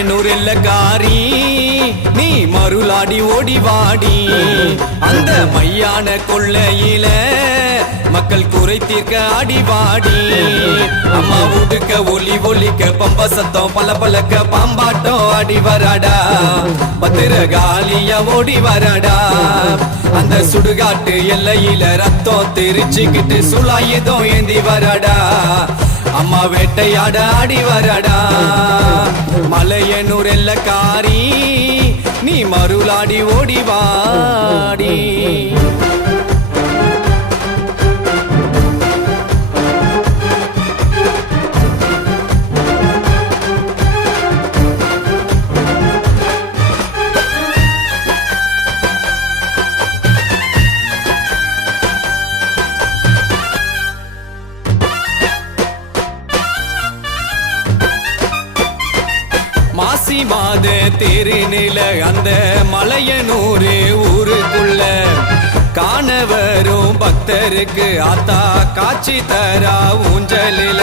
மலையனூர் எல்லக்காரி நீ மருளாடி ஓடிவாடி அந்த மையான கொள்ளையில மக்கள் குறை தீர்க்க அடிவாடி அம்மா உடுக்க ஒலி ஒலிக்க பம்ப சத்தம் பல பலக்க பாம்பாட்டம் அடி வரடா பத்திரகாலிய ஓடி வரடா அந்த சுடுகாட்டு எல்லையில ரத்தம் தெரிச்சுக்கிட்டு சுழாயுதம் ஏந்தி வரடா அம்மா வேட்டையாட ஆடி வரடா மலையனூர் எல்லக்காரி நீ மருளாடி ஓடிவாடி மாசி மாத திருநில அந்த மலையனூர் ஊருக்குள்ள காண வரும் பக்தருக்கு ஆத்தா காட்சி தரா ஊஞ்சலில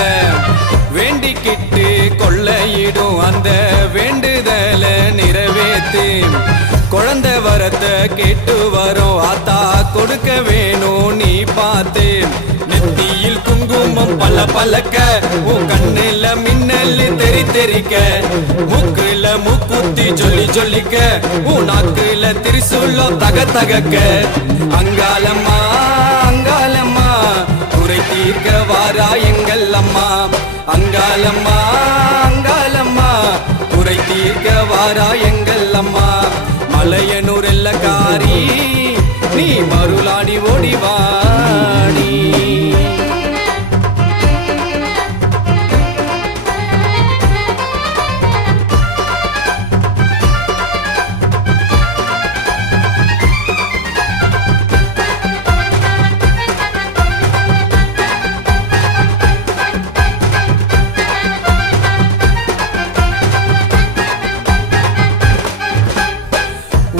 வேண்டிக்கிட்டு கொள்ளையிடும் அந்த வேண்டுதல நிறைவேற்றி குழந்தை வரத்தை கேட்டு வரும் ஆத்தா கொடுக்க வேணும் நீ பார்த்து நெத்தியில் குங்குமம் பல பலக்க உன் கண்ணில மின்னல் தெரி தெரிக்க மூக்குல மூக்குத்தி சொல்லி சொல்லிக்க உன் நாக்குல திரிசூல தக தகக்க அங்காளம்மா அங்காளம்மா குறை தீர்க்க வாரா எங்கள் அம்மா அங்காளம்மா அங்காளம்மா குறை தீர்க்க வாரா எங்கள் அம்மா மலையனூர் எல்லக்காரி நீ மருளாடி ஓடிவாடி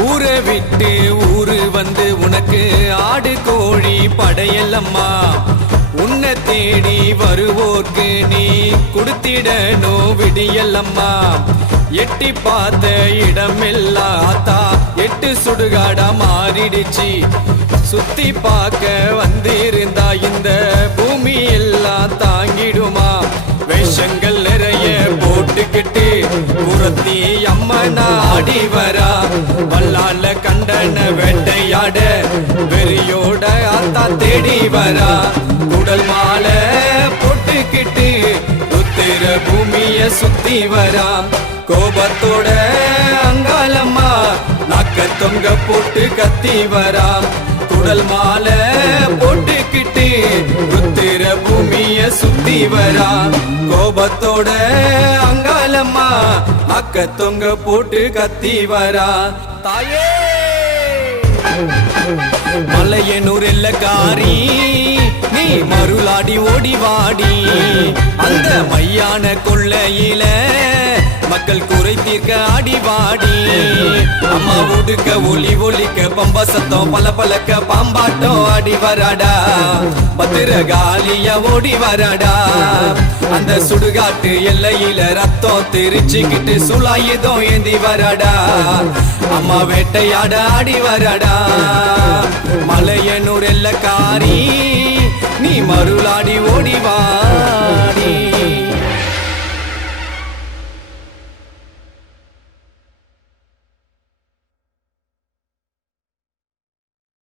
ஊரை விட்டு ஊரு வந்து உனக்கு ஆடு கோழி படையலம்மா உன்னை தேடி வருவோர்க்கு நீ கொடுத்திடணும் விடியலம்மா எட்டி பார்த்த இடமெல்லாம் ஆத்தா எட்டு சுடுகாடா மாறிடுச்சு சுத்தி பார்க்க வந்திருந்தா இந்த பூமி எல்லாம் தாங்கிடுமா வேஷங்கள் நிறைய போட்டுக்கிட்டு புறத்தி அம்மனா ஆடி வரா வல்லால கண்டன வேட்டையாட வெறியோட ஆத்தா தேடி வரா குடல் மாலை போட்டுக்கிட்டு உத்திர பூமிய சுத்தி வரா கோபத்தோட அங்காளம்மா நாக்க தொங்க போட்டு கத்தி வரா குடல் மாலை போட்டுக்கிட்டு உத்திர பூமிய சுத்தி வரா கோபத்தோட அங்காளம்மா நாக்க தொங்க போட்டு கத்தி வரா தாயே மலையனூர் எல்லக்காரி நீ மருளாடி ஓடிவாடி அந்த மையான கொள்ளையில மக்கள் குறை தீர்க்க அடிவாடி அம்மா உடுக்க ஒலி ஒலிக்க பம்ப சத்தம் பல பலக்க பாம்பாட்டம் அடி வரடா பத்திரகாலிய ஓடி வரடா அந்த சுடுகாட்டு எல்லையில ரத்தம் தெரிச்சுக்கிட்டு சுழாயுதம் ஏந்தி வரடா அம்மா வேட்டையாட ஆடி வரடா மலையனூர் எல்லக்காரி நீ மருளாடி ஓடிவா